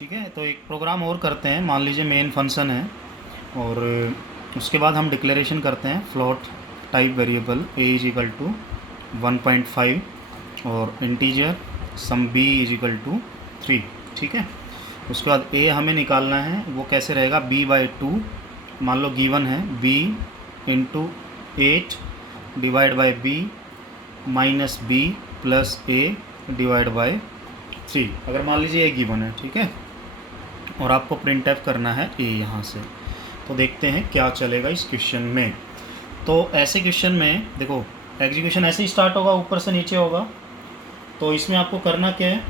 ठीक है, तो एक प्रोग्राम और करते हैं। मान लीजिए मेन फंक्शन है और उसके बाद हम डिक्लेरेशन करते हैं float type variable a is equal to 1.5 और integer sum b is equal to 3। ठीक है, उसके बाद a हमें निकालना है, वो कैसे रहेगा b/2। मान लो गिवन है b into 8 divide by b minus b plus a divide by 3। अगर मान लीजिए ये गिवन है, ठीक है, और आपको प्रिंट एफ करना है ए यहाँ से। तो देखते हैं क्या चलेगा इस क्वेश्चन में। तो ऐसे क्वेश्चन में देखो एग्जीक्यूशन ऐसे ही स्टार्ट होगा, ऊपर से नीचे होगा। तो इसमें आपको करना क्या है,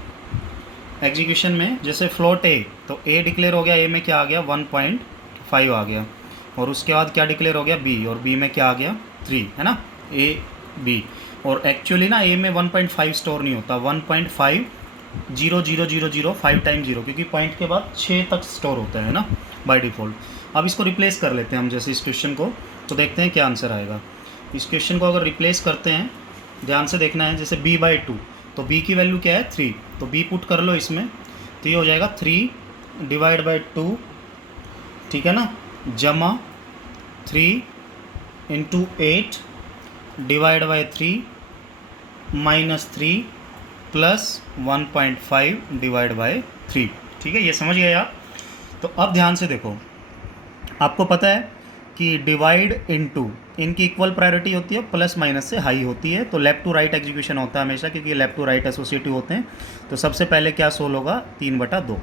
एग्जीक्यूशन में जैसे फ्लोट ए, तो ए डिक्लेयर हो गया, ए में क्या आ गया 1.5 आ गया, और उसके बाद क्या डिक्लेयर हो गया बी, और बी में क्या आ गया 3, है ना, ए बी। और एक्चुअली ना ए में 1.5 स्टोर नहीं होता, 1.5 0 0 0 0 5 टाइम 0, क्योंकि पॉइंट के बाद 6 तक स्टोर होता है ना बाय डिफ़ॉल्ट। अब इसको रिप्लेस कर लेते हैं हम जैसे इस क्वेश्चन को, तो देखते हैं क्या आंसर आएगा। इस क्वेश्चन को अगर रिप्लेस करते हैं, ध्यान से देखना है, जैसे b/2, तो b की वैल्यू क्या है 3, तो b पुट कर लो इसमें, तो ये हो जाएगा 3 डिवाइड बाई 2, ठीक है ना, जमा 3 into 8 divide by 3 minus 3 plus 1.5 divide by 3। ठीक है, ये समझ गए आप। तो अब ध्यान से देखो, आपको पता है कि डिवाइड इनटू इनकी इक्वल प्रायोरिटी होती है, प्लस माइनस से हाई होती है, तो लेफ्ट टू राइट एग्जीक्यूशन होता है हमेशा, क्योंकि लेफ्ट टू राइट एसोसिएटिव होते हैं। तो सबसे पहले क्या सोल्व होगा 3/2,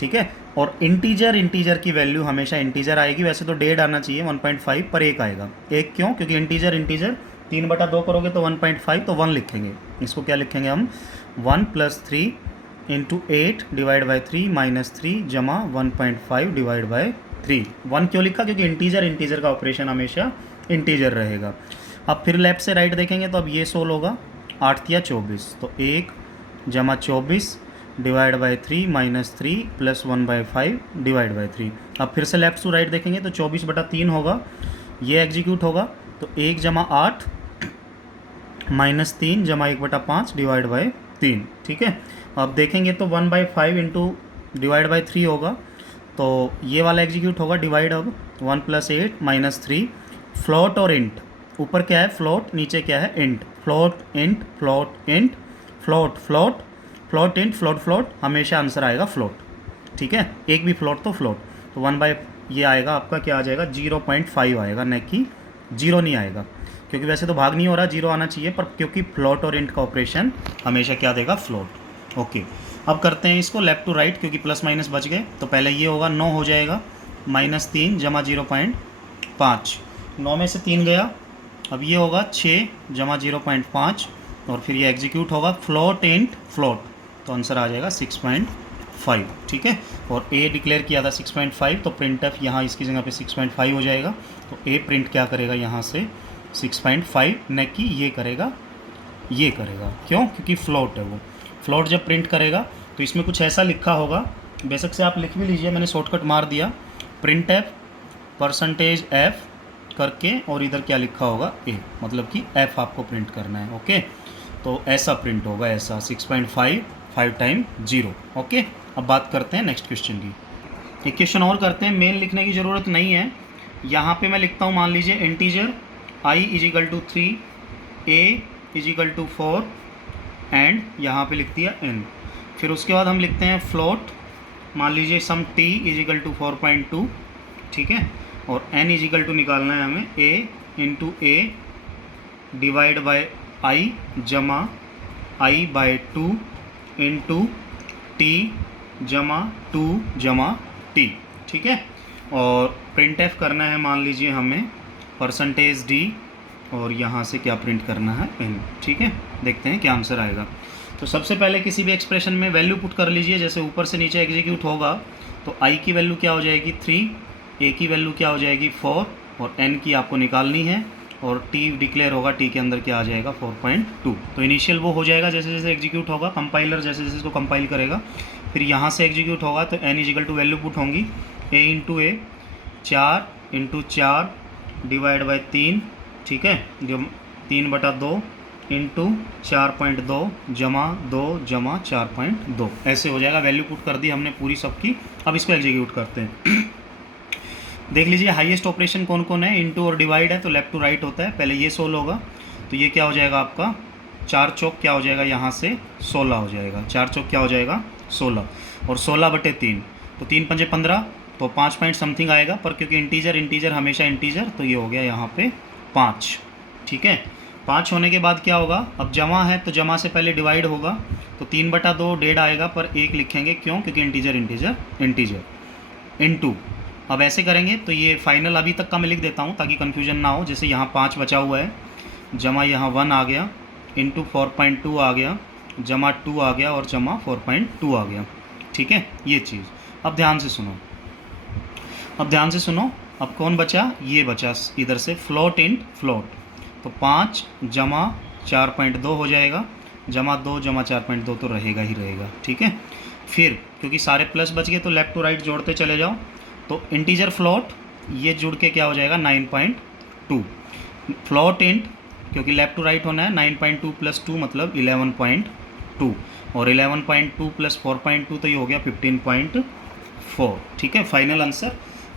ठीक है। और इंटीजर की वैल्यू हमेशा इंटीजर आएगी, वैसे तो डेढ़ आना चाहिए 1.5 पर एक आएगा, एक क्यों, क्योंकि इंटीजर 3/2 करोगे तो 1.5, तो 1 लिखेंगे। इसको क्या लिखेंगे हम 1 + 3 इंटू 8 डिवाइड बाई 3 माइनस 3 जमा 1.5 डिवाइड बाई 3। 1 क्यों लिखा, क्योंकि इंटीजर का ऑपरेशन हमेशा इंटीजर रहेगा। अब फिर लेफ्ट से राइट देखेंगे तो अब ये सोल्व होगा 8 या 24, तो 1 जमा 24 divide by 3 minus 3 plus 1/5 divide by 3। अब फिर से लेफ्ट टू राइट देखेंगे तो 24/3 होगा, ये एग्जीक्यूट होगा, तो 1 जमा 8 माइनस 3 जमा 1/5 डिवाइड बाई 3। ठीक है, अब देखेंगे तो 1/5 इंटू डिवाइड बाई 3 होगा, तो ये वाला एग्जीक्यूट होगा डिवाइड। अब 1 + 8 माइनस 3, फ्लोट और इंट, ऊपर क्या है फ्लोट, नीचे क्या है int, float int float int float float float int float float, हमेशा आंसर आएगा फ्लोट। ठीक है, एक भी फ्लोट तो फ्लोट, तो 1/, ये आएगा आपका क्या आ जाएगा 0.5 आएगा, न कि 0 नहीं आएगा, क्योंकि वैसे तो भाग नहीं हो रहा, 0 आना चाहिए, पर क्योंकि फ्लोट और इंट का ऑपरेशन हमेशा क्या देगा फ्लोट। ओके, अब करते हैं इसको लेफ्ट टू राइट, क्योंकि प्लस माइनस बच गए, तो पहले ये होगा 9 हो जाएगा, -3 जमा 0.5, 9 में से 3 गया, अब ये होगा 6 जमा 0.5, और फिर ये एग्जीक्यूट होगा फ्लोट इंट फ्लोट, तो आंसर आ जाएगा 6.5। ठीक है, और ए डिक्लेयर किया था 6.5, तो प्रिंट एफ यहाँ इसकी जगह पे 6.5 हो जाएगा, तो ए प्रिंट क्या करेगा यहाँ से 6.5, न कि ये करेगा, ये करेगा, क्यों, क्योंकि फ्लोट है। वो फ्लोट जब प्रिंट करेगा तो इसमें कुछ ऐसा लिखा होगा, बेशक से आप लिख भी लीजिए, मैंने शॉर्टकट मार दिया, प्रिंट एफ %f करके, और इधर क्या लिखा होगा ए, मतलब कि f आपको प्रिंट करना है। ओके, तो ऐसा प्रिंट होगा, ऐसा 6.5 5 टाइम 0। ओके, अब बात करते हैं नेक्स्ट क्वेश्चन की। एक क्वेश्चन और करते हैं, मेन लिखने की ज़रूरत नहीं है, यहाँ पे मैं लिखता हूँ, मान लीजिए इंटीजर i = 3, a = 4, एंड यहाँ पे लिख दिया n। फिर उसके बाद हम लिखते हैं फ्लोट, मान लीजिए सम t = 4.2, ठीक है, और n = निकालना है हमें a into a divide by i जमा i/2 इंटू t जमा 2 जमा t। ठीक है, और प्रिंट एफ करना है, मान लीजिए हमें %d, और यहाँ से क्या प्रिंट करना है n। ठीक है, देखते हैं क्या आंसर आएगा। तो सबसे पहले किसी भी एक्सप्रेशन में वैल्यू पुट कर लीजिए, जैसे ऊपर से नीचे एग्जीक्यूट होगा, तो i की वैल्यू क्या हो जाएगी 3, a की वैल्यू क्या हो जाएगी 4, और n की आपको निकालनी है, और t डिक्लेयर होगा, t के अंदर क्या आ जाएगा 4.2। तो इनिशियल वो हो जाएगा, जैसे जैसे एग्जीक्यूट होगा, कंपाइलर जैसे जैसे इसको कंपाइल करेगा, फिर यहाँ से एग्जीक्यूट होगा, तो n = वैल्यू पुट होंगी a into A 4 into 4 divide by 3, ठीक है, जो 3/2 इंटू 4.2 जमा 2 जमा 4.2 ऐसे हो जाएगा। वैल्यू पुट कर दी हमने पूरी सबकी। अब इसको एग्जीक्यूट करते हैं। देख लीजिए हाईएस्ट ऑपरेशन कौन कौन है, इंटू और डिवाइड है तो लेफ्ट टू राइट होता है। पहले ये 16 होगा तो ये क्या हो जाएगा आपका 4 चौक क्या हो जाएगा यहाँ से 16 हो जाएगा। 4 चौक क्या हो जाएगा 16 और 16/3 तो 3 पंजे 15 तो 5 पॉइंट समथिंग आएगा, पर क्योंकि इंटीजर हमेशा इंटीजर तो ये हो गया यहाँ पे 5। ठीक है, 5 होने के बाद क्या होगा, अब जमा है तो जमा से पहले डिवाइड होगा तो 3/2 1.5 आएगा, पर 1 लिखेंगे क्यों, क्योंकि इंटीजर इनटू। अब ऐसे करेंगे तो ये फाइनल अभी तक का मैं लिख देता हूँ ताकि कन्फ्यूजन ना हो। जैसे यहाँ 5 बचा हुआ है, जमा यहाँ 1 आ गया, इंटू 4.2 आ गया, जमा 2 आ गया और जमा 4.2 आ गया। ठीक है, ये चीज़। अब ध्यान से सुनो, अब कौन बचा, ये बचा इधर से फ्लोट इंट फ्लोट, तो 5 जमा 4.2 हो जाएगा, जमा 2 जमा 4.2 तो रहेगा ही रहेगा। ठीक है, फिर क्योंकि सारे प्लस बच गए तो लेफ़्ट टू राइट जोड़ते चले जाओ, तो इंटीजर फ्लोट ये जुड़ के क्या हो जाएगा 9.2, फ्लोट इंट क्योंकि लेफ़्ट टू राइट होना है 9.2 + 2 मतलब 11.2 और 11.2 + 4.2 तो ये हो गया 15.4। ठीक है, फाइनल आंसर।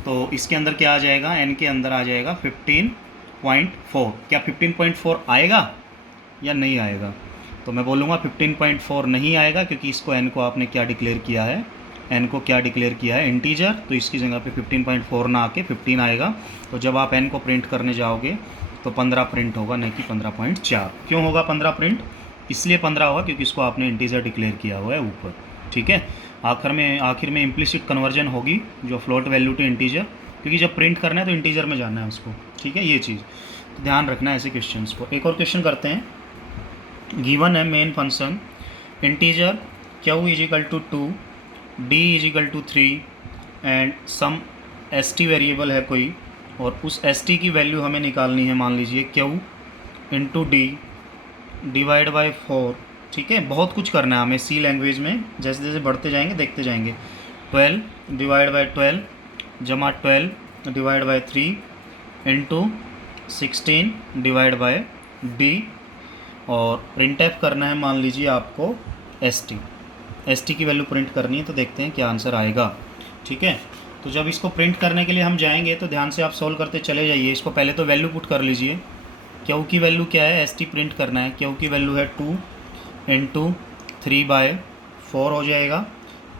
तो इसके अंदर क्या आ जाएगा, एन के अंदर आ जाएगा 15.4। क्या 15.4 आएगा या नहीं आएगा, तो मैं बोलूँगा 15.4 नहीं आएगा, क्योंकि इसको एन को आपने क्या डिक्लेयर किया है, एन को क्या डिक्लेयर किया है इंटीजर, तो इसकी जगह पे 15.4 ना आके 15 आएगा। तो जब आप एन को प्रिंट करने जाओगे तो 15 प्रिंट होगा, नहीं कि 15.4। क्यों होगा 15 प्रिंट, इसलिए 15 होगा क्योंकि इसको आपने इंटीजर डिक्लेयर किया हुआ है ऊपर। ठीक है, आखिर में इम्प्लिसिट कन्वर्जन होगी जो फ्लोट वैल्यू टू इंटीजर, क्योंकि जब प्रिंट करना है तो इंटीजर में जाना है उसको। ठीक है, ये चीज़ तो ध्यान रखना है ऐसे क्वेश्चंस को। एक और क्वेश्चन करते हैं। गिवन है main function integer q = 2, d = 3 and sum st variable है कोई, और उस st की वैल्यू हमें निकालनी है। मान लीजिए q × d डिवाइड बाय 4। ठीक है, बहुत कुछ करना है हमें सी लैंग्वेज में, जैसे जैसे बढ़ते जाएंगे देखते जाएंगे। 12 डिवाइड बाय 12 जमा 12 divide by 3 into 16 divide by d, और प्रिंट एफ करना है मान लीजिए आपको st की वैल्यू प्रिंट करनी है, तो देखते हैं क्या आंसर आएगा। ठीक है, तो जब इसको प्रिंट करने के लिए हम जाएंगे तो ध्यान से आप सॉल्व करते चले जाइए। इसको पहले तो वैल्यू पुट कर लीजिए। क्यू की वैल्यू क्या है, st प्रिंट करना है, क्यू की वैल्यू है 2 इंटू 3/4 हो जाएगा,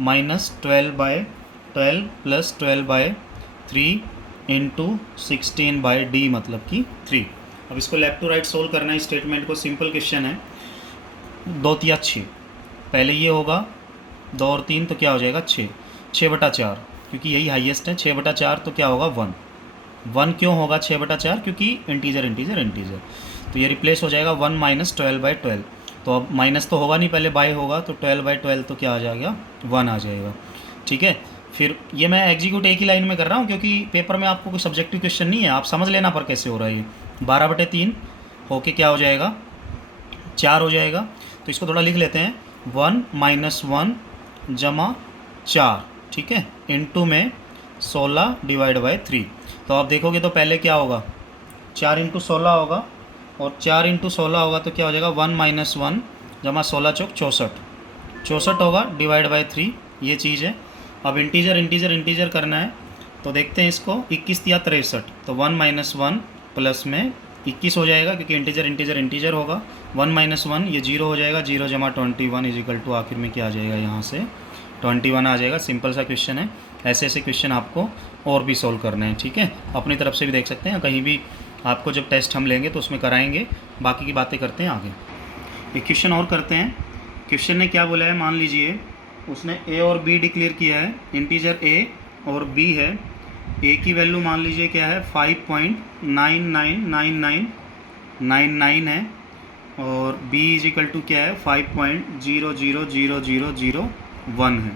-12/12 + 12/3 इंटू 16/d मतलब कि 3। अब इसको लेफ़्ट टू राइट सोल्व करना है स्टेटमेंट को। सिंपल क्वेश्चन है, 2 × 6, पहले ये होगा 2 और 3 तो क्या हो जाएगा 6, 6/4 क्योंकि यही हाईएस्ट है। 6/4 तो क्या होगा 1 क्यों होगा 6/4, क्योंकि इंटीजर तो ये रिप्लेस हो जाएगा 1 - 12/12। तो अब माइनस तो होगा नहीं, पहले बाय होगा, तो 12/12 तो क्या आ जाएगा 1 आ जाएगा। ठीक है, फिर ये मैं एग्जीक्यूट एक ही लाइन में कर रहा हूँ क्योंकि पेपर में आपको कोई सब्जेक्टिव क्वेश्चन नहीं है, आप समझ लेना पर कैसे हो रहा है ये। 12/3 होके क्या हो जाएगा 4 हो जाएगा, तो इसको थोड़ा लिख लेते हैं 1 - 1 जमा 4। ठीक है, इंटू में 16 डिवाइड बाय 3। तो आप देखोगे तो पहले क्या होगा 4 × 16 होगा, और 4 × 16 होगा तो क्या हो जाएगा 1 - 1 जमा 16 चौक 64 होगा डिवाइड बाय 3, ये चीज़ है। अब इंटीजर करना है, तो देखते हैं इसको 21 या 63, तो 1 - 1 प्लस में 21 हो जाएगा क्योंकि इंटीजर होगा। 1 - 1 ये 0 हो जाएगा, 0 जमा 21 = आखिर में क्या आ जाएगा यहाँ से 21 आ जाएगा। सिंपल सा क्वेश्चन है, ऐसे क्वेश्चन आपको और भी सोल्व करने हैं। ठीक है, अपनी तरफ से भी देख सकते हैं, कहीं भी आपको जब टेस्ट हम लेंगे तो उसमें कराएंगे। बाकी की बातें करते हैं आगे। एक क्वेश्चन और करते हैं। क्वेश्चन ने क्या बोला है, मान लीजिए उसने a और b डिक्लेयर किया है, इंटीजर a और b है। a की वैल्यू मान लीजिए क्या है 5.999999 है, और b = क्या है 5.000001 है।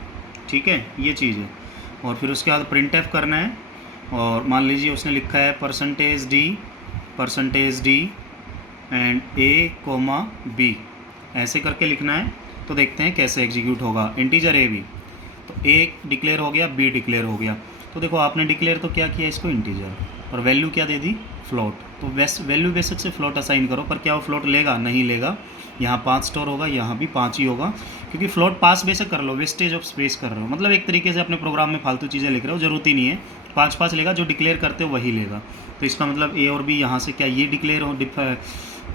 ठीक है, ये चीज़ है। और फिर उसके बाद प्रिंट एफ करना है, और मान लीजिए उसने लिखा है %d एंड a, b ऐसे करके लिखना है। तो देखते हैं कैसे एग्जीक्यूट होगा। इंटीजर a b, तो a डिक्लेयर हो गया, b डिक्लेयर हो गया। तो देखो आपने डिक्लेयर तो क्या किया इसको इंटीजर, और वैल्यू क्या दे दी, फ्लोट। तो वैल्यू बेसिक से फ्लोट असाइन करो, पर क्या वो फ्लोट लेगा, नहीं लेगा। यहाँ 5 स्टोर होगा, यहाँ भी 5 ही होगा, क्योंकि फ्लोट पास बेसिक कर लो, वेस्टेज ऑफ स्पेस कर रहे हो, मतलब एक तरीके से अपने प्रोग्राम में फालतू चीज़ें लिख रहे हो, जरूरत ही नहीं है। 5 लेगा, जो डिक्लेयर करते हो वही लेगा। तो इसका मतलब ए और बी यहाँ से क्या ये डिक्लेयर हो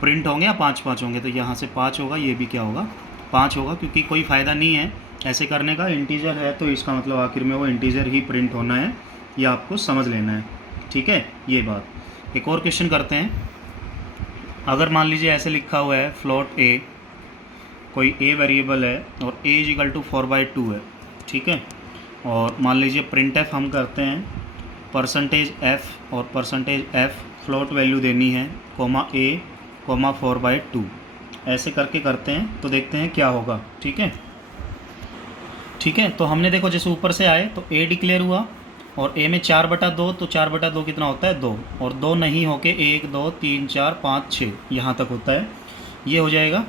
प्रिंट होंगे या 5 होंगे, तो यहाँ से 5 होगा, ये भी क्या होगा, 5 होगा, क्योंकि कोई फ़ायदा नहीं है ऐसे करने का। इंटीजर है तो इसका मतलब आखिर में वो इंटीजर ही प्रिंट होना है, ये आपको समझ लेना है, ठीक है। ये बात। एक और क्वेश्चन करते हैं। अगर मान लीजिए ऐसे लिखा हुआ है फ्लोट ए, कोई ए वेरिएबल है और ए इज इक्वल टू 4/2 है, ठीक है। और मान लीजिए प्रिंट एफ हम करते हैं, परसेंटेज एफ और परसेंटेज एफ फ्लोट वैल्यू देनी है, कोमा ए कोमा 4/2, ऐसे करके करते हैं तो देखते हैं क्या होगा, ठीक है। ठीक है, तो हमने देखो जैसे ऊपर से आए तो ए डिक्लेयर हुआ और ए में 4/2, तो 4/2 कितना होता है, 2, और 2 नहीं होके 1 2 3 4 5 6 यहाँ तक होता है, ये हो जाएगा।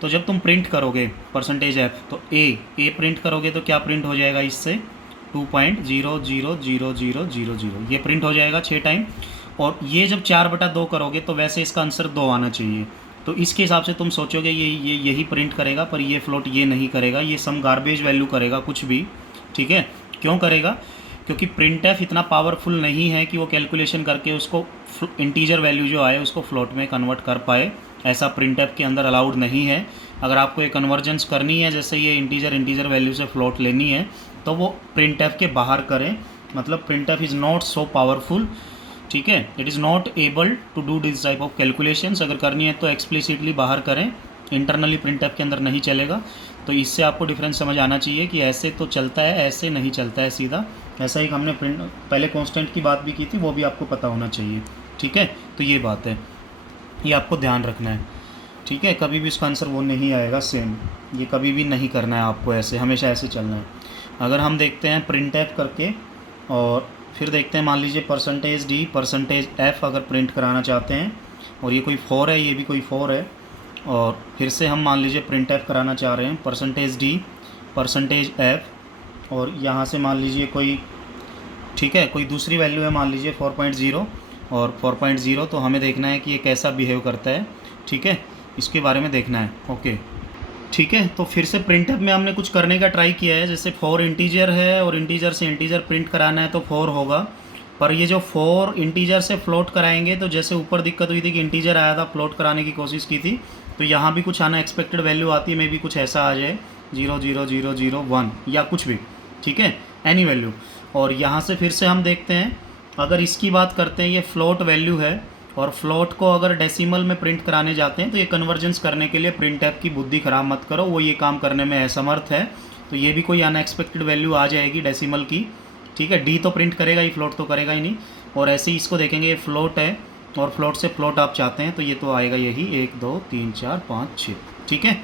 तो जब तुम प्रिंट करोगे परसेंटेज एफ, तो ए प्रिंट करोगे तो क्या प्रिंट हो जाएगा इससे, 2.0000000, ये प्रिंट हो जाएगा 6 टाइम। और ये जब 4/2 करोगे तो वैसे इसका आंसर 2 आना चाहिए, तो इसके हिसाब से तुम सोचोगे ये यही प्रिंट करेगा, पर ये फ्लोट ये नहीं करेगा, ये सम गार्बेज वैल्यू करेगा कुछ भी, ठीक है। क्यों करेगा, क्योंकि प्रिंटएफ इतना पावरफुल नहीं है कि वो कैलकुलेशन करके उसको इंटीजर वैल्यू जो आए उसको फ्लोट में कन्वर्ट कर पाए, ऐसा प्रिंटएफ के अंदर अलाउड नहीं है। अगर आपको ये कन्वर्जेंस करनी है, जैसे ये इंटीजर वैल्यू से फ्लोट लेनी है, तो वो प्रिंटएफ के बाहर करें, मतलब printf is not so powerful, ठीक है। It is not able to do this type of calculations. अगर करनी है तो एक्सप्लिसिटली बाहर करें, इंटरनली प्रिंटएफ के अंदर नहीं चलेगा। तो इससे आपको डिफरेंस समझ आना चाहिए कि ऐसे तो चलता है, ऐसे नहीं चलता है सीधा। ऐसा ही हमने पहले कांस्टेंट की बात भी की थी, वो भी आपको पता होना चाहिए, ठीक है। तो ये बात है, ये आपको ध्यान रखना है, ठीक है। कभी भी इसका आंसर वो नहीं आएगा सेम, ये कभी भी नहीं करना है आपको, ऐसे हमेशा ऐसे चलना है। अगर हम देखते हैं प्रिंटएफ करके और फिर देखते हैं, मान लीजिए परसेंटेज डी परसेंटेज एफ अगर प्रिंट कराना चाहते हैं, और ये कोई 4 है, ये भी कोई 4 है, और फिर से हम मान लीजिए प्रिंट एफ कराना चाह रहे हैं, परसेंटेज डी परसेंटेज एफ, और यहाँ से मान लीजिए कोई, ठीक है, कोई दूसरी वैल्यू है, मान लीजिए 4.0 और 4.0, तो हमें देखना है कि ये कैसा बिहेव करता है, ठीक है, इसके बारे में देखना है, ओके, ठीक है। तो फिर से प्रिंटएफ में हमने कुछ करने का ट्राई किया है, जैसे 4 इंटीजर है और इंटीजर से इंटीजर प्रिंट कराना है तो 4 होगा, पर ये जो 4 इंटीजर से फ्लोट कराएंगे, तो जैसे ऊपर दिक्कत हुई थी कि इंटीजर आया था, फ्लोट कराने की कोशिश की थी, तो यहाँ भी कुछ आना एक्सपेक्टेड वैल्यू आती है, मे भी कुछ ऐसा आ जाए 00001 या कुछ भी, ठीक है, एनी वैल्यू। और यहाँ से फिर से हम देखते हैं, अगर इसकी बात करते हैं, ये फ्लोट वैल्यू है और फ्लोट को अगर डेसिमल में प्रिंट कराने जाते हैं, तो ये कन्वर्जेंस करने के लिए प्रिंटएफ की बुद्धि ख़राब मत करो, वो ये काम करने में असमर्थ है। तो ये भी कोई अनएक्सपेक्टेड वैल्यू आ जाएगी डेसिमल की, ठीक है। डी तो प्रिंट करेगा ही, फ्लोट तो करेगा ही नहीं। और ऐसे ही इसको देखेंगे, ये फ्लोट है और फ्लोट से फ्लोट आप चाहते हैं, तो ये तो आएगा यही 1 2 3 4 5 6, ठीक है।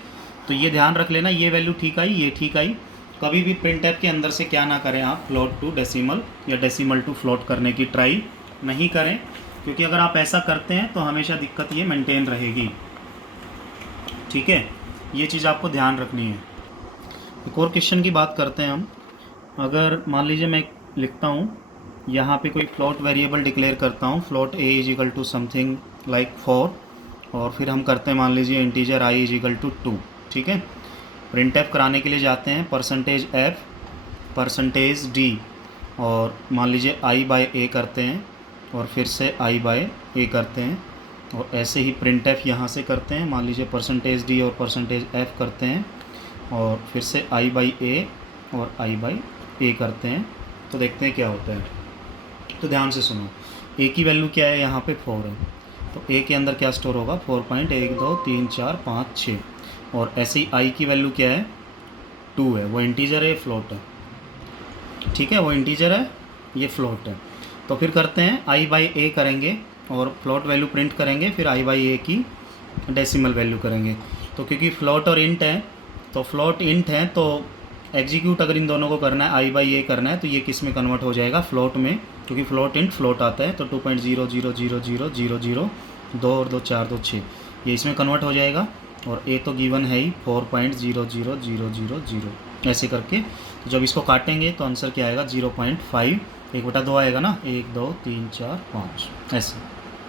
तो ये ध्यान रख लेना, ये वैल्यू ठीक आई, ये ठीक आई। कभी भी प्रिंटएफ के अंदर से क्या ना करें आप, फ्लोट टू डेसिमल या डेसिमल टू फ्लोट करने की ट्राई नहीं करें, क्योंकि अगर आप ऐसा करते हैं तो हमेशा दिक्कत ये मेंटेन रहेगी, ठीक है। ये चीज़ आपको ध्यान रखनी है। एक और क्वेश्चन की बात करते हैं हम। अगर मान लीजिए मैं लिखता हूँ, यहाँ पे कोई फ्लोट वेरिएबल डिक्लेयर करता हूँ, float a is equal to something like 4, और फिर हम करते हैं मान लीजिए integer i is equal to 2, ठीक है। प्रिंटएफ कराने के लिए जाते हैं, परसेंटेज एफ परसेंटेज डी, और मान लीजिए आई बाय ए करते हैं, और फिर से आई बाय ए करते हैं, और ऐसे ही प्रिंटएफ यहाँ से करते हैं, मान लीजिए परसेंटेज डी और परसेंटेज एफ करते हैं, और फिर से आई बाई ए और आई बाई ए करते हैं, तो देखते हैं क्या होता है। तो ध्यान से सुनो, ए की वैल्यू क्या है, यहाँ पे 4 है, तो ए के अंदर क्या स्टोर होगा, 4.1 2 3 4 5 6, और ऐसे ही आई की वैल्यू क्या है, 2 है, वो इंटीजर है, फ्लोट है, ठीक है, वो इंटीजर है, ये फ्लोट है। तो फिर करते हैं आई बाई ए करेंगे और फ्लोट वैल्यू प्रिंट करेंगे, फिर आई बाई ए की डेसिमल वैल्यू करेंगे। तो क्योंकि फ्लोट और इंट है, तो फ्लोट इंट है, तो एग्जीक्यूट अगर इन दोनों को करना है, आई बाई ए करना है, तो ये किस में कन्वर्ट हो जाएगा, फ्लोट में, क्योंकि फ्लोट इंट फ्लोट आता है, तो 2.0000000 2 और 2 4 2 6, ये इसमें कन्वर्ट हो जाएगा। और ए तो गिवन है ही 4.00000, ऐसे करके जब इसको काटेंगे तो आंसर क्या आएगा, 0.5 1/2 आएगा ना, 1 2 3 4 5 ऐसे,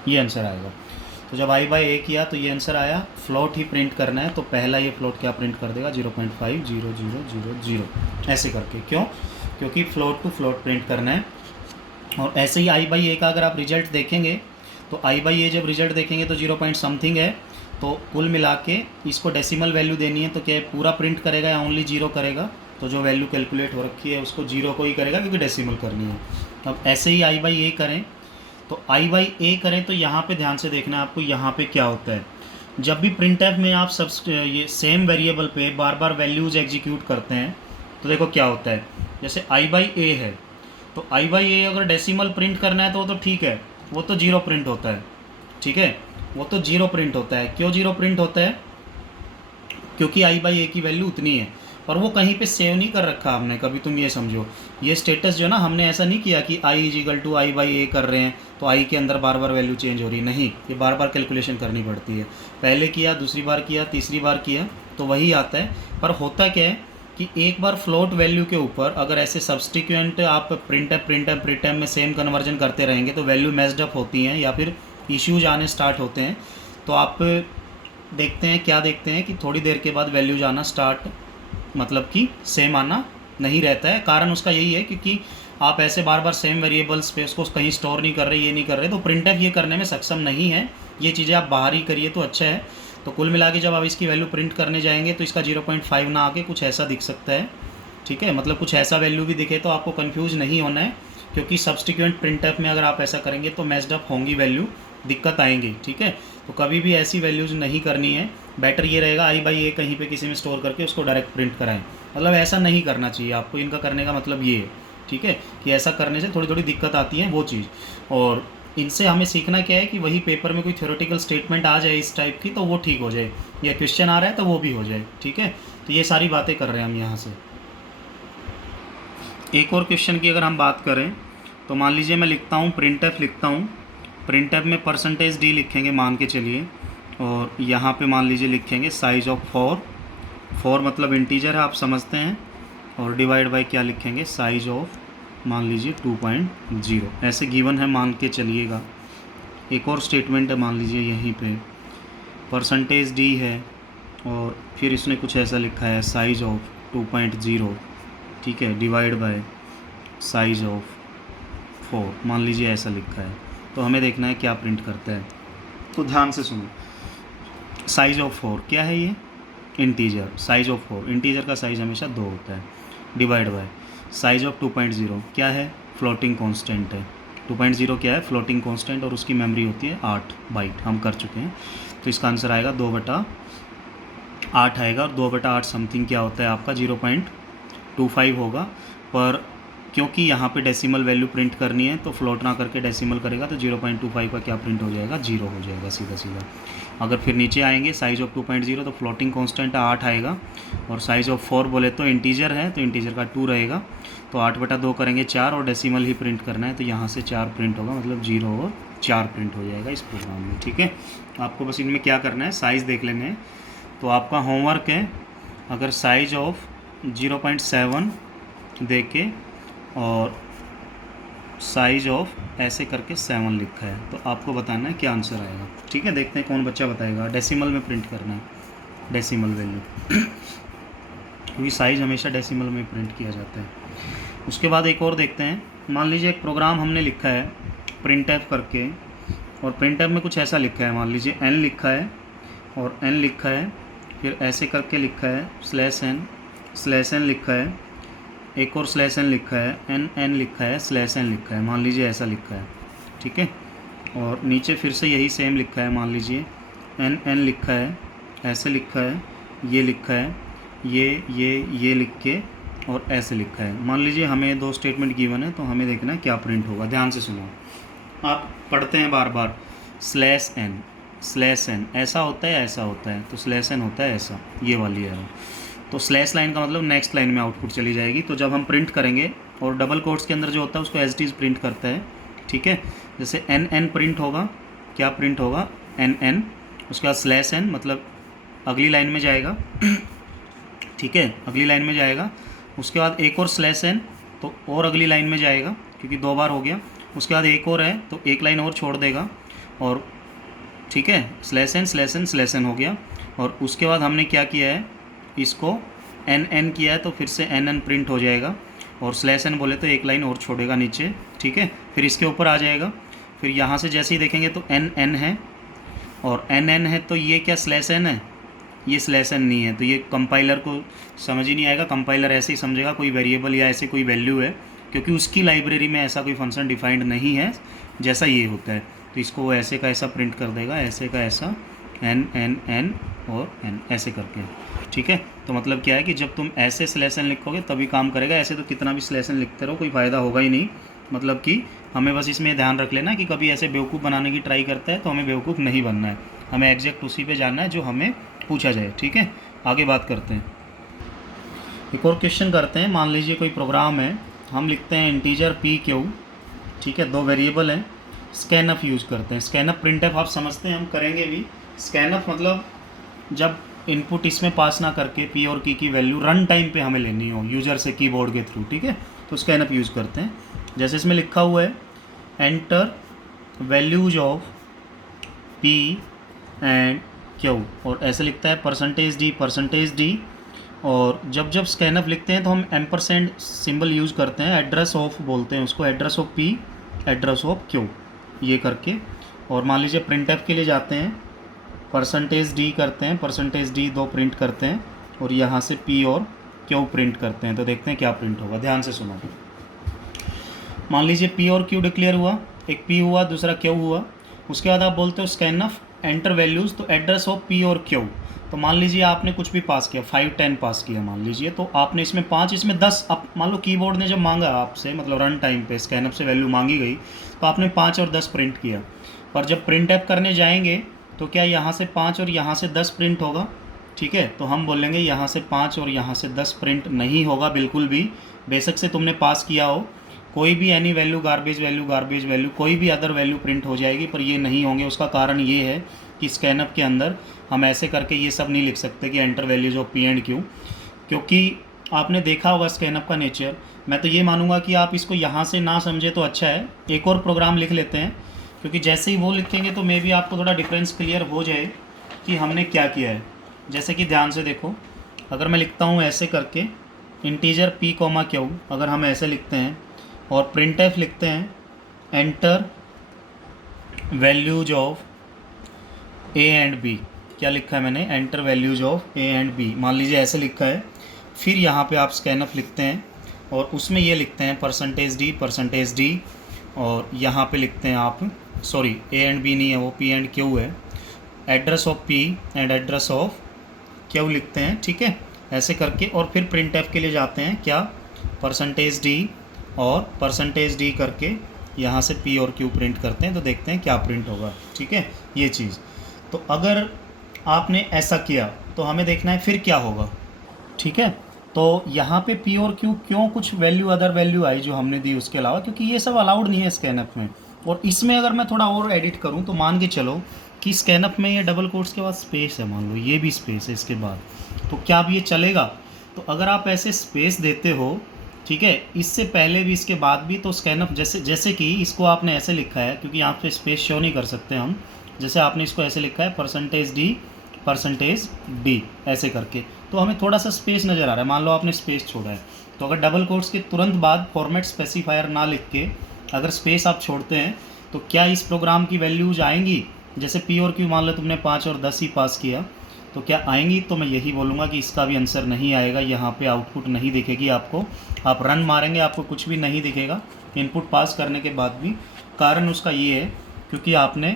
ये आंसर आएगा। तो जब i/a किया तो ये आंसर आया। फ्लोट ही प्रिंट करना है तो पहला ये फ्लोट क्या प्रिंट कर देगा, 0.50000 ऐसे करके। क्यों? क्योंकि फ्लोट टू फ्लोट प्रिंट करना है। और ऐसे ही i/a का अगर आप रिजल्ट देखेंगे तो i/a जब रिजल्ट देखेंगे तो 0 पॉइंट समथिंग है, तो कुल मिला के इसको डेसिमल वैल्यू देनी है तो क्या पूरा प्रिंट करेगा या ओनली 0 करेगा? तो जो वैल्यू कैलकुलेट हो रखी है उसको 0 को ही करेगा क्योंकि डेसिमल करनी है। अब ऐसे ही i/a करें तो i/a करें तो यहाँ पे ध्यान से देखना है आपको, यहाँ पे क्या होता है। जब भी printf में आप ये सेम वेरिएबल पे बार बार वैल्यूज़ एग्जीक्यूट करते हैं तो देखो क्या होता है। जैसे i/a है तो i/a अगर डेसिमल प्रिंट करना है तो वो तो ठीक है, वो तो 0 प्रिंट होता है, ठीक है, वो तो 0 प्रिंट होता है। क्यों 0 प्रिंट होता है? क्योंकि i/a की वैल्यू उतनी है और वो कहीं पे सेव नहीं कर रखा हमने कभी। तुम ये समझो, ये स्टेटस जो ना हमने ऐसा नहीं किया कि i = i/a कर रहे हैं तो i के अंदर बार बार वैल्यू चेंज हो रही, नहीं, ये बार बार कैलकुलेशन करनी पड़ती है। पहले किया, दूसरी बार किया, तीसरी बार किया तो वही आता है। पर होता क्या है कि एक बार फ्लोट वैल्यू के ऊपर अगर ऐसे सब्सटीट्यूएंट आप प्रिंट में सेम कन्वर्जन करते रहेंगे तो वैल्यू मैच्ड अप होती हैं या फिर इश्यूज आने स्टार्ट होते हैं। तो आप देखते हैं, क्या देखते हैं कि थोड़ी देर के बाद वैल्यूज आना स्टार्ट, मतलब कि सेम आना नहीं रहता है। कारण उसका यही है क्योंकि आप ऐसे बार बार सेम वेरिएबल्स पे उसको कहीं स्टोर नहीं कर रहे, ये नहीं कर रहे, तो प्रिंटफ ये करने में सक्षम नहीं है। ये चीज़ें आप बाहर ही करिए तो अच्छा है। तो कुल मिला के जब आप इसकी वैल्यू प्रिंट करने जाएंगे तो इसका 0.5 ना आके कुछ ऐसा दिख सकता है, ठीक है, मतलब कुछ ऐसा वैल्यू भी दिखे तो आपको कन्फ्यूज नहीं होना है, क्योंकि सब्सटीट्यूएंट प्रिंटफ में अगर आप ऐसा करेंगे तो मैच्ड अप होंगी वैल्यू, दिक्कत आएंगी, ठीक है। तो कभी भी ऐसी वैल्यूज़ नहीं करनी है। बेटर ये रहेगा i/a कहीं पे किसी में स्टोर करके उसको डायरेक्ट प्रिंट कराएं, मतलब ऐसा नहीं करना चाहिए आपको। इनका करने का मतलब ये है, ठीक है, कि ऐसा करने से थोड़ी थोड़ी दिक्कत आती है वो चीज़। और इनसे हमें सीखना क्या है कि वही पेपर में कोई थ्योरेटिकल स्टेटमेंट आ जाए इस टाइप की तो वो ठीक हो जाए, या क्वेश्चन आ रहा है तो वो भी हो जाए, ठीक है। तो ये सारी बातें कर रहे हैं हम यहाँ से। एक और क्वेश्चन की अगर हम बात करें तो मान लीजिए मैं लिखता हूँ प्रिंटफ, लिखता हूँ प्रिंटफ में %d लिखेंगे मान के चलिए, और यहाँ पे मान लीजिए लिखेंगे साइज ऑफ 4 मतलब इंटीजर है आप समझते हैं, और डिवाइड बाय क्या लिखेंगे, साइज ऑफ मान लीजिए 2.0 ऐसे गिवन है मान के चलिएगा। एक और स्टेटमेंट है मान लीजिए यहीं पे %d है और फिर इसने कुछ ऐसा लिखा है साइज ऑफ 2.0, ठीक है, डिवाइड बाय साइज ऑफ 4 मान लीजिए ऐसा लिखा है। तो हमें देखना है क्या प्रिंट करता है। तो ध्यान से सुनो, साइज ऑफ 4 क्या है, ये इंटीजर, साइज ऑफ 4 इंटीजर का साइज हमेशा 2 होता है, डिवाइड बाय साइज ऑफ 2.0 क्या है, फ्लोटिंग कांस्टेंट है। 2.0 क्या है, फ्लोटिंग कांस्टेंट, और उसकी मेमोरी होती है 8 बाइट, हम कर चुके हैं। तो इसका आंसर आएगा 2/8 आएगा, और 2/8 समथिंग क्या होता है आपका 0.25 होगा। पर क्योंकि यहाँ पे डेसिमल वैल्यू प्रिंट करनी है तो फ्लोट ना करके डेसिमल करेगा तो 0.25 का क्या प्रिंट हो जाएगा, 0 हो जाएगा सीधा सीधा। अगर फिर नीचे आएंगे साइज ऑफ 2.0 तो फ्लोटिंग कांस्टेंट 8 आएगा, और साइज ऑफ 4 बोले तो इंटीजर है तो इंटीजर का 2 रहेगा। तो 8/2 करेंगे 4, और डेसिमल ही प्रिंट करना है तो यहाँ से 4 प्रिंट होगा, मतलब 0 और 4 प्रिंट हो जाएगा इस प्रोग्राम में, ठीक है। आपको बस इनमें क्या करना है, साइज़ देख लेने हैं। तो आपका होमवर्क है, अगर साइज ऑफ 0.7 दे के और साइज ऑफ ऐसे करके 7 लिखा है तो आपको बताना है क्या आंसर आएगा, ठीक है। देखते हैं कौन बच्चा बताएगा। डेसिमल में प्रिंट करना है, डेसिमल वैल्यू क्योंकि साइज हमेशा डेसिमल में प्रिंट किया जाता है। उसके बाद एक और देखते हैं, मान लीजिए एक प्रोग्राम हमने लिखा है प्रिंटफ करके, और प्रिंटफ में कुछ ऐसा लिखा है, मान लीजिए n लिखा है और n लिखा है, फिर ऐसे करके लिखा है /n लिखा है, एक और /n लिखा है, n लिखा है, /n लिखा है, मान लीजिए ऐसा लिखा है, ठीक है। और नीचे फिर से यही सेम लिखा है, मान लीजिए n लिखा है, ऐसे लिखा है, ये लिखा है, ये लिख के और ऐसे लिखा है। मान लीजिए हमें 2 स्टेटमेंट गिवन है तो हमें देखना है क्या प्रिंट होगा। ध्यान से सुनो, आप पढ़ते हैं बार बार /n ऐसा होता है, ऐसा होता है, तो /n होता है ऐसा, ये वाली है। तो स्लैश लाइन का मतलब नेक्स्ट लाइन में आउटपुट चली जाएगी। तो जब हम प्रिंट करेंगे और डबल कोट्स के अंदर जो होता है उसको एज इट इज़ प्रिंट करता है, ठीक है। जैसे n प्रिंट होगा, क्या प्रिंट होगा, n, उसके बाद /n मतलब अगली लाइन में जाएगा, ठीक है, अगली लाइन में जाएगा। उसके बाद एक और /n, तो और अगली लाइन में जाएगा क्योंकि 2 बार हो गया। उसके बाद एक और है तो एक लाइन और छोड़ देगा और ठीक है, स्लैश एन हो गया। और उसके बाद हमने क्या किया है, इसको एन किया है तो फिर से एन प्रिंट हो जाएगा और स्लैश एन बोले तो एक लाइन और छोड़ेगा नीचे, ठीक है। फिर इसके ऊपर आ जाएगा, फिर यहाँ से जैसे ही देखेंगे तो एन है और एन है तो ये क्या स्लैश एन है, ये स्लैश एन नहीं है, तो ये कंपाइलर को समझ ही नहीं आएगा। कंपाइलर ऐसे ही समझेगा कोई वेरिएबल या ऐसे कोई वैल्यू है, क्योंकि उसकी लाइब्रेरी में ऐसा कोई फंक्शन डिफाइंड नहीं है जैसा ये होता है। तो इसको वो ऐसे का ऐसा प्रिंट कर देगा, ऐसे का ऐसा एन और एन ऐसे करके, ठीक है। तो मतलब क्या है कि जब तुम ऐसे स्लैश एन लिखोगे तभी काम करेगा, ऐसे तो कितना भी स्लैश एन लिखते रहो कोई फ़ायदा होगा ही नहीं। मतलब कि हमें बस इसमें ध्यान रख लेना कि कभी ऐसे बेवकूफ़ बनाने की ट्राई करता है तो हमें बेवकूफ़ नहीं बनना है, हमें एग्जैक्ट उसी पे जाना है जो हमें पूछा जाए, ठीक है। आगे बात करते हैं, एक और क्वेश्चन करते हैं। मान लीजिए कोई प्रोग्राम है, हम लिखते हैं इंटीजर पी क्यू, ठीक है, 2 वेरिएबल हैं, स्कैनफ यूज़ करते हैं। स्कैनफ प्रिंटफ आप समझते हैं, हम करेंगे भी। स्कैनफ मतलब जब इनपुट इसमें पास ना करके पी और की वैल्यू रन टाइम पे हमें लेनी हो यूज़र से कीबोर्ड के थ्रू, ठीक है, तो स्कैनफ यूज़ करते हैं। जैसे इसमें लिखा हुआ है enter values of P and Q, और ऐसे लिखता है %d। और जब स्कैनफ लिखते हैं तो हम एम्परसेंड सिंबल यूज़ करते हैं, एड्रेस ऑफ बोलते हैं उसको, address of P address of Q ये करके। और मान लीजिए प्रिंटफ के लिए जाते हैं, %d करते हैं, %d 2 प्रिंट करते हैं और यहाँ से p और q प्रिंट करते हैं। तो देखते हैं क्या प्रिंट होगा, ध्यान से सुनो। मान लीजिए p और q डिक्लेयर हुआ, एक p हुआ दूसरा q हुआ। उसके बाद आप बोलते हो स्कैनफ एंटर वैल्यूज़, तो एड्रेस ऑफ p और q। तो मान लीजिए आपने कुछ भी पास किया, 5 10 पास किया मान लीजिए, तो आपने इसमें 5 इसमें 10, अब मान लो कीबोर्ड ने जब मांगा आपसे, मतलब रन टाइम पे स्कैनफ से वैल्यू मांगी गई तो आपने 5 और 10 प्रिंट किया। पर जब प्रिंट एप करने जाएंगे तो क्या यहाँ से 5 और यहाँ से 10 प्रिंट होगा, ठीक है। तो हम बोलेंगे यहाँ से 5 और यहाँ से 10 प्रिंट नहीं होगा बिल्कुल भी, बेशक से तुमने पास किया हो, कोई भी एनी वैल्यू गार्बेज वैल्यू कोई भी अदर वैल्यू प्रिंट हो जाएगी, पर ये नहीं होंगे। उसका कारण ये है कि स्कैनअप के अंदर हम ऐसे करके ये सब नहीं लिख सकते कि enter values of P and Q, क्योंकि आपने देखा होगा स्कैनअप का नेचर। मैं तो ये मानूंगा कि आप इसको यहाँ से ना समझे तो अच्छा है। एक और प्रोग्राम लिख लेते हैं, क्योंकि जैसे ही वो लिखेंगे तो मे भी आपको थोड़ा डिफरेंस क्लियर हो जाए कि हमने क्या किया है। जैसे कि ध्यान से देखो, अगर मैं लिखता हूँ ऐसे करके इंटीजर p कॉमा क्यू, अगर हम ऐसे लिखते हैं और प्रिंटफ लिखते हैं enter values of a and b, क्या लिखा है मैंने, enter values of a and b, मान लीजिए ऐसे लिखा है। फिर यहाँ पे आप स्कैनफ लिखते हैं और उसमें ये लिखते हैं %d और यहाँ पे लिखते हैं आप, सॉरी a एंड b नहीं है वो p एंड q है, address of p and address of q लिखते हैं, ठीक है, ऐसे करके। और फिर प्रिंटफ के लिए जाते हैं, क्या %d और %d करके यहाँ से p और q प्रिंट करते हैं, तो देखते हैं क्या प्रिंट होगा, ठीक है, ये चीज़। तो अगर आपने ऐसा किया तो हमें देखना है फिर क्या होगा, ठीक है। तो यहाँ पे p और q क्यों कुछ वैल्यू अदर वैल्यू आई जो हमने दी उसके अलावा, क्योंकि ये सब अलाउड नहीं है स्कैनअप में। और इसमें अगर मैं थोड़ा और एडिट करूँ तो मान के चलो कि स्कैनअप में ये डबल कोट्स के बाद स्पेस है, मान लो ये भी स्पेस है इसके बाद, तो क्या अब ये चलेगा? तो अगर आप ऐसे स्पेस देते हो, ठीक है, इससे पहले भी इसके बाद भी, तो स्कैनअप जैसे कि इसको आपने ऐसे लिखा है, क्योंकि यहाँ पे स्पेस शो नहीं कर सकते हम, जैसे आपने इसको ऐसे लिखा है %d ऐसे करके, तो हमें थोड़ा सा स्पेस नज़र आ रहा है, मान लो आपने स्पेस छोड़ा है। तो अगर डबल कोट्स के तुरंत बाद फॉर्मेट स्पेसिफायर ना लिख के अगर स्पेस आप छोड़ते हैं तो क्या इस प्रोग्राम की वैल्यूज आएंगी? जैसे p और q मान लो तुमने 5 और 10 ही पास किया, तो क्या आएंगी? तो मैं यही बोलूँगा कि इसका भी आंसर नहीं आएगा, यहाँ पे आउटपुट नहीं दिखेगी आपको। आप रन मारेंगे आपको कुछ भी नहीं दिखेगा इनपुट पास करने के बाद भी। कारण उसका ये है क्योंकि आपने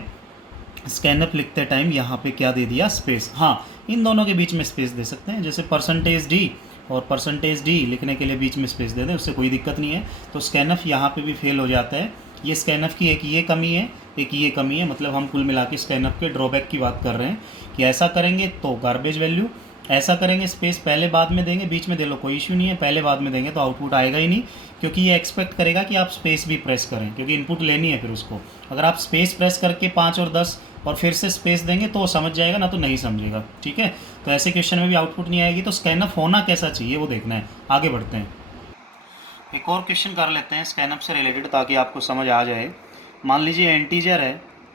स्कैनअप लिखते टाइम यहाँ पे क्या दे दिया, स्पेस। हाँ, इन दोनों के बीच में स्पेस दे सकते हैं, जैसे %d और %d लिखने के लिए बीच में स्पेस दे दें, उससे कोई दिक्कत नहीं है। तो स्कैनअप यहाँ पे भी फेल हो जाता है। ये स्कैनअप की एक ये कमी है, एक ये कमी है, मतलब हम कुल मिला के स्कैनअप के ड्रॉबैक की बात कर रहे हैं कि ऐसा करेंगे तो गार्बेज वैल्यू, ऐसा करेंगे स्पेस पहले बाद में देंगे, बीच में दे लो कोई इशू नहीं है, पहले बाद में देंगे तो आउटपुट आएगा ही नहीं, क्योंकि ये एक्सपेक्ट करेगा कि आप स्पेस भी प्रेस करें, क्योंकि इनपुट लेनी है फिर उसको। अगर आप स्पेस प्रेस करके 5 और 10 और फिर से स्पेस देंगे तो वो समझ जाएगा, ना तो नहीं समझेगा, ठीक है। तो ऐसे क्वेश्चन में भी आउटपुट नहीं आएगी। तो स्कैनअप होना कैसा चाहिए वो देखना है। आगे बढ़ते हैं। एक और क्वेश्चन कर लेते हैं स्कैनअप से रिलेटेड ताकि आपको समझ आ जाए। मान लीजिए इंटीजर है,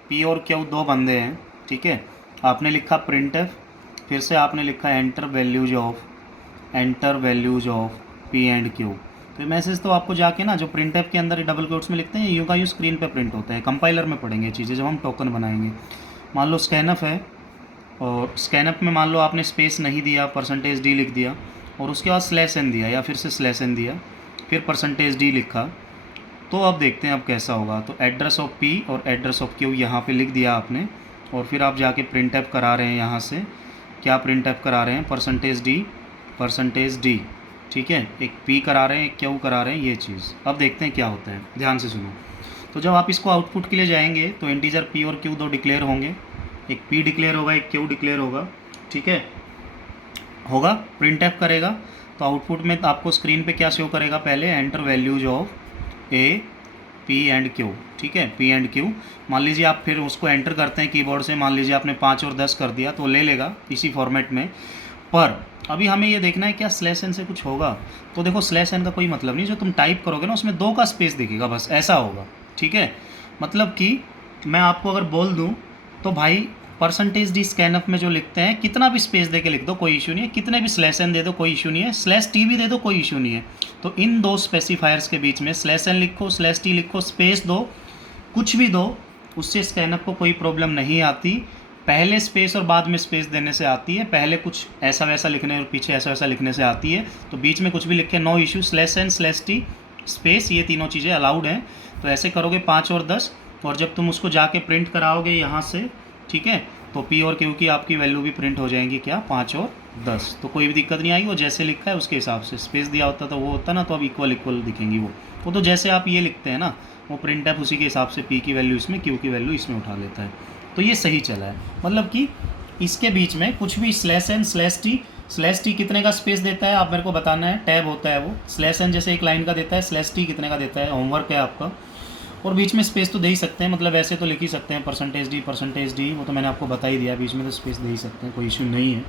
पी और क्यू दो बंदे हैं, ठीक है। आपने लिखा प्रिंटफ, फिर से आपने लिखा enter values of P and Q. तो मैसेज तो आपको जाके ना जो प्रिंटफ के अंदर डबल कोट्स में लिखते हैं यूँ का यूँ स्क्रीन पे प्रिंट होता है। कंपाइलर में पढ़ेंगे चीज़ें जब हम टोकन बनाएंगे। मान लो स्कैनअप है और स्कैनअप में मान लो आपने स्पेस नहीं दिया, %d लिख दिया और उसके बाद /n दिया या फिर से /n दिया, फिर %d लिखा। तो अब देखते हैं अब कैसा होगा। तो एड्रेस ऑफ पी और एड्रेस ऑफ क्यू यहाँ पे लिख दिया आपने और फिर आप जाके प्रिंट एफ करा रहे हैं। यहाँ से क्या प्रिंट एफ करा रहे हैं? %d, ठीक है। एक पी करा रहे हैं, एक क्यू करा रहे हैं, ये चीज़। अब देखते हैं क्या होता है, ध्यान से सुनो। तो जब आप इसको आउटपुट के लिए जाएंगे तो इंटीजर पी और क्यू दो डिक्लेयर होंगे, एक पी डिक्लेयर होगा, एक क्यू डिक्लेयर होगा, ठीक है। होगा, प्रिंट एफ करेगा तो आउटपुट में आपको स्क्रीन पे क्या शो करेगा? पहले enter values of A P and Q, ठीक है, पी एंड क्यू। मान लीजिए आप फिर उसको एंटर करते हैं कीबोर्ड से, मान लीजिए आपने 5 और 10 कर दिया तो ले लेगा इसी फॉर्मेट में। पर अभी हमें ये देखना है क्या /n से कुछ होगा। तो देखो /n का कोई मतलब नहीं, जो तुम टाइप करोगे ना उसमें 2 का स्पेस दिखेगा, बस ऐसा होगा, ठीक है। मतलब कि मैं आपको अगर बोल दूँ तो भाई %d स्कैनअप में जो लिखते हैं कितना भी स्पेस दे के लिख दो कोई इशू नहीं है, कितने भी /n दे दो कोई इशू नहीं है, /t भी दे दो कोई इशू नहीं है। तो इन दो स्पेसिफायर्स के बीच में /n लिखो, /t लिखो, स्पेस दो, कुछ भी दो, उससे स्कैनअप को कोई प्रॉब्लम नहीं आती। पहले स्पेस और बाद में स्पेस देने से आती है, पहले कुछ ऐसा वैसा लिखने और पीछे ऐसा वैसा लिखने से आती है। तो बीच में कुछ भी लिखे no issue, /n /t space, ये तीनों चीज़ें अलाउड हैं। तो ऐसे करोगे 5 और 10 और जब तुम उसको जाके प्रिंट कराओगे यहाँ से, ठीक है, तो पी और क्यू की आपकी वैल्यू भी प्रिंट हो जाएंगी क्या? 5 और 10। तो कोई भी दिक्कत नहीं आएगी, वो जैसे लिखा है उसके हिसाब से। स्पेस दिया होता तो वो होता ना, तो अब इक्वल दिखेंगी वो तो जैसे आप ये लिखते हैं ना, वो प्रिंट एफ उसी के हिसाब से पी की वैल्यू इसमें, क्यू की वैल्यू इसमें उठा लेता है। तो ये सही चला है, मतलब कि इसके बीच में कुछ भी /n /t कितने का स्पेस देता है आप मेरे को बताना है। टैब होता है वो, /n जैसे एक लाइन का देता है, /t कितने का देता है, होमवर्क है आपका। और बीच में स्पेस तो दे ही सकते हैं, मतलब ऐसे तो लिख ही सकते हैं %d, वो तो मैंने आपको बता ही दिया, बीच में तो स्पेस दे ही सकते हैं, कोई इशू नहीं है।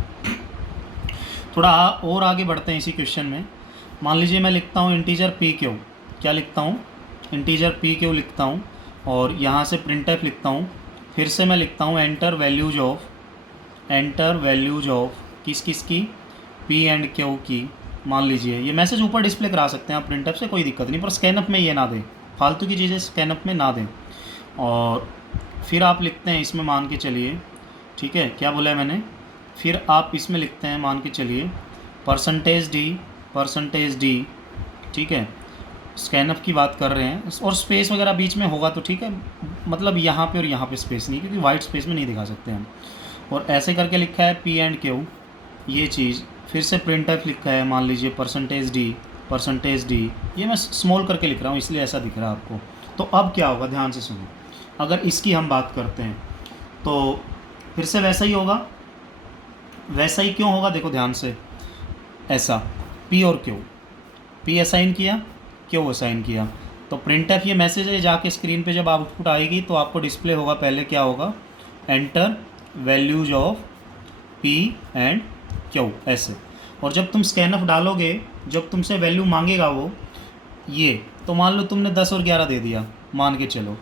थोड़ा और आगे बढ़ते हैं इसी क्वेश्चन में। मान लीजिए मैं लिखता हूँ इंटीजर पी क्यू, क्या लिखता हूँ? इंटीजर पी क्यू लिखता हूँ और यहाँ से प्रिंट एफ लिखता हूँ। फिर से मैं लिखता हूँ एंटर वैल्यूज ऑफ किस की? पी एंड क्यू की। मान लीजिए ये मैसेज ऊपर डिस्प्ले करा सकते हैं आप प्रिंट एफ से, कोई दिक्कत नहीं, पर स्कैनअप में ये ना दें, फालतू की चीज़ें स्कैनअप में ना दें। और फिर आप लिखते हैं इसमें, मान के चलिए, ठीक है, क्या बोला है मैंने? फिर आप इसमें लिखते हैं, मान के चलिए %d, ठीक है, स्कैनअप की बात कर रहे हैं और स्पेस वगैरह बीच में होगा तो ठीक है, मतलब यहाँ पे और यहाँ पे स्पेस नहीं, क्योंकि वाइट स्पेस में नहीं दिखा सकते हम। और ऐसे करके लिखा है पी एंड क्यू, ये चीज़। फिर से प्रिंट एफ लिखा है, मान लीजिए %d, ये मैं स्मॉल करके लिख रहा हूँ इसलिए ऐसा दिख रहा है आपको। तो अब क्या होगा, ध्यान से सुनो। अगर इसकी हम बात करते हैं तो फिर से वैसा ही होगा। वैसा ही क्यों होगा? देखो ध्यान से, ऐसा पी और क्यू, पी असाइन किया, क्यू असाइन किया, तो प्रिंट एफ ये मैसेज है, जाके स्क्रीन पे जब आउटपुट आएगी तो आपको डिस्प्ले होगा, पहले क्या होगा? Enter values of P and Q, ऐसे। और जब तुम स्कैनअप डालोगे, जब तुमसे वैल्यू मांगेगा वो ये, तो मान लो तुमने 10 और 11 दे दिया, मान के चलो,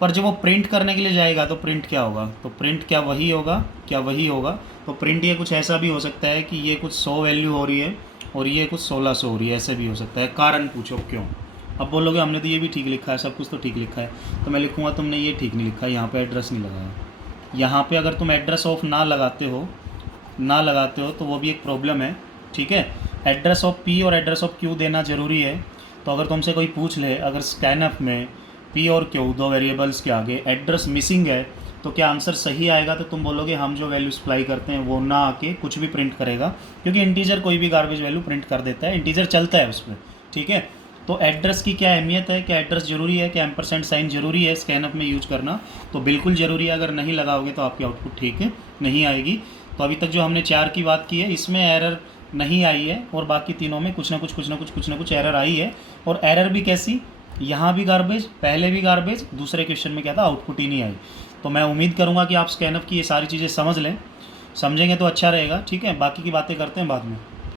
पर जब वो प्रिंट करने के लिए जाएगा तो प्रिंट क्या होगा? तो प्रिंट क्या वही होगा? तो प्रिंट ये कुछ ऐसा भी हो सकता है कि ये कुछ 100 वैल्यू हो रही है और ये कुछ 1600 हो रही है, ऐसे भी हो सकता है। कारण पूछो क्यों? अब बोलोगे हमने तो ये भी ठीक लिखा है, सब कुछ तो ठीक लिखा है, तो मैं लिखूँगा तुमने ये ठीक नहीं लिखा, यहाँ पे एड्रेस नहीं लगाया। यहाँ पे अगर तुम एड्रेस ऑफ ना लगाते हो तो वो भी एक प्रॉब्लम है, ठीक है। एड्रेस ऑफ पी और एड्रेस ऑफ क्यू देना ज़रूरी है। तो अगर तुमसे कोई पूछ ले, अगर स्कैनअप में पी और क्यू दो वेरिएबल्स के आगे एड्रेस मिसिंग है तो क्या आंसर सही आएगा? तो तुम बोलोगे हम जो वैल्यू सप्लाई करते हैं वो ना आके कुछ भी प्रिंट करेगा, क्योंकि इंटीजर कोई भी गार्बेज वैल्यू प्रिंट कर देता है, इंटीजर चलता है उसमें, ठीक है। तो एड्रेस की क्या अहमियत है? क्या एड्रेस ज़रूरी है? क्या एम्परसेंड साइन ज़रूरी है स्कैनअप में यूज करना? तो बिल्कुल ज़रूरी है। अगर नहीं लगाओगे तो आपकी आउटपुट ठीक नहीं आएगी। तो अभी तक जो हमने 4 की बात की है इसमें एरर नहीं आई है, और बाकी तीनों में कुछ ना कुछ एरर आई है। और एरर भी कैसी? यहाँ भी गार्बेज, पहले भी गार्बेज, दूसरे क्वेश्चन में क्या था? आउटपुट ही नहीं आई। तो मैं उम्मीद करूँगा कि आप स्कैनअप की ये सारी चीज़ें समझ लें, समझेंगे तो अच्छा रहेगा, ठीक है। बाकी की बातें करते हैं बाद में।